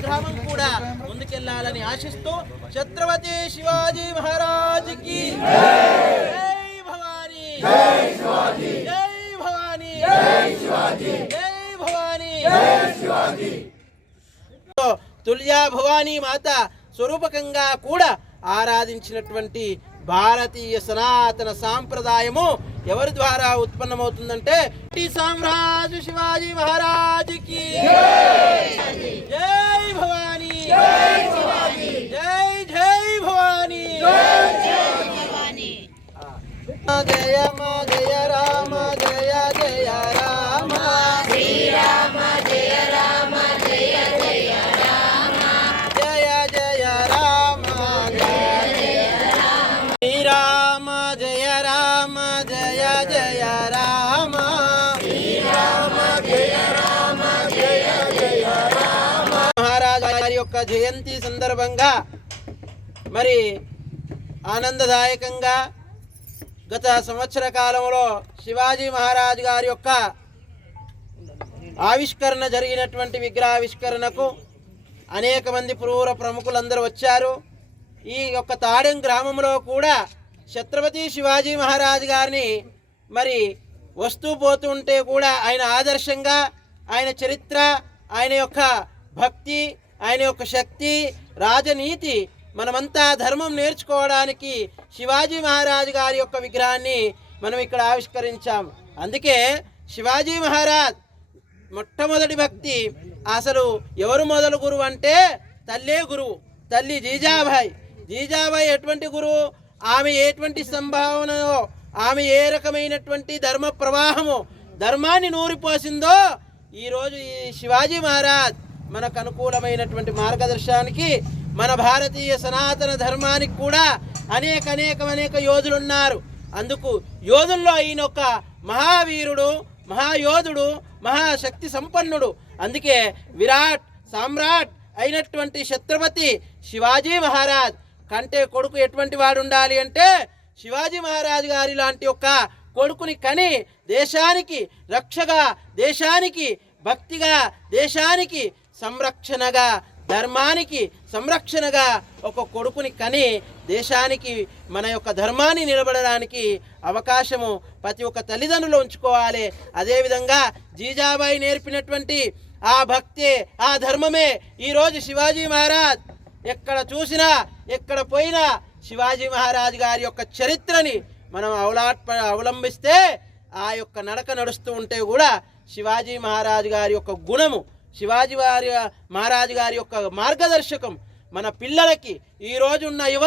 గ్రామం కూడా ముందుకెళ్ళాలని ఆశిస్తూ ఛత్రపతి శివాజీ మహారాజ్కి జై భవానీ. జై భవానీ. జై భవానీ. తుల్యా భవానీ మాత స్వరూపకంగా కూడా ఆరాధించినటువంటి భారతీయ సనాతన సాంప్రదాయము ఎవరి ద్వారా ఉత్పన్నమవుతుందంటే సామ్రాజు శివాజీ మహారాజుకి. యొక్క జయంతి సందర్భంగా మరి ఆనందదాయకంగా గత సంవత్సర కాలంలో శివాజీ మహారాజ్ గారి యొక్క ఆవిష్కరణ జరిగినటువంటి విగ్రహావిష్కరణకు అనేక మంది పురూర ప్రముఖులందరూ వచ్చారు. ఈ యొక్క తాడెం గ్రామంలో కూడా ఛత్రపతి శివాజీ మహారాజ్ గారిని మరి వస్తూ పోతుంటే కూడా ఆయన ఆదర్శంగా ఆయన చరిత్ర ఆయన యొక్క భక్తి ఆయన యొక్క శక్తి రాజనీతి మనమంతా ధర్మం నేర్చుకోవడానికి శివాజీ మహారాజ్ గారి యొక్క విగ్రహాన్ని మనం ఇక్కడ ఆవిష్కరించాం అందుకే శివాజీ మహారాజ్ మొట్టమొదటి భక్తి అసలు ఎవరు మొదలు గురువు అంటే తల్లే గురువు తల్లి జీజాబాయి జీజాబాయి ఎటువంటి గురువు? ఆమె ఎటువంటి సంభావనో ఆమె ఏ రకమైనటువంటి ధర్మ ప్రవాహము ధర్మాన్ని నూరిపోసిందో ఈరోజు ఈ శివాజీ మహారాజ్ మనకు అనుకూలమైనటువంటి మార్గదర్శనానికి మన భారతీయ సనాతన ధర్మానికి కూడా అనేక అనేక అనేక యోధులు ఉన్నారు అందుకు యోధుల్లో ఈయన ఒక మహావీరుడు మహాయోధుడు మహాశక్తి సంపన్నుడు. అందుకే విరాట్ సామ్రాట్ అయినటువంటి ఛత్రపతి శివాజీ మహారాజ్ కంటే కొడుకు ఎటువంటి వాడు ఉండాలి అంటే శివాజీ మహారాజ్ గారి లాంటి ఒక కొడుకుని కని దేశానికి రక్షగా దేశానికి భక్తిగా దేశానికి సంరక్షణగా ధర్మానికి సంరక్షణగా ఒక కొడుకుని కని దేశానికి మన యొక్క ధర్మాన్ని నిలబడడానికి అవకాశము ప్రతి ఒక్క తల్లిదండ్రులు ఉంచుకోవాలి. అదేవిధంగా జీజాబాయి నేర్పినటువంటి ఆ భక్తే ఆ ధర్మమే ఈరోజు శివాజీ మహారాజ్ ఎక్కడ చూసినా ఎక్కడ పోయినా శివాజీ మహారాజ్ గారి యొక్క చరిత్రని మనం అవలాట్ అవలంబిస్తే ఆ యొక్క నడక నడుస్తూ ఉంటే కూడా శివాజీ మహారాజు గారి యొక్క గుణము శివాజీ వారి మహారాజు గారి యొక్క మార్గదర్శకం మన పిల్లలకి ఈ ఉన్న యువ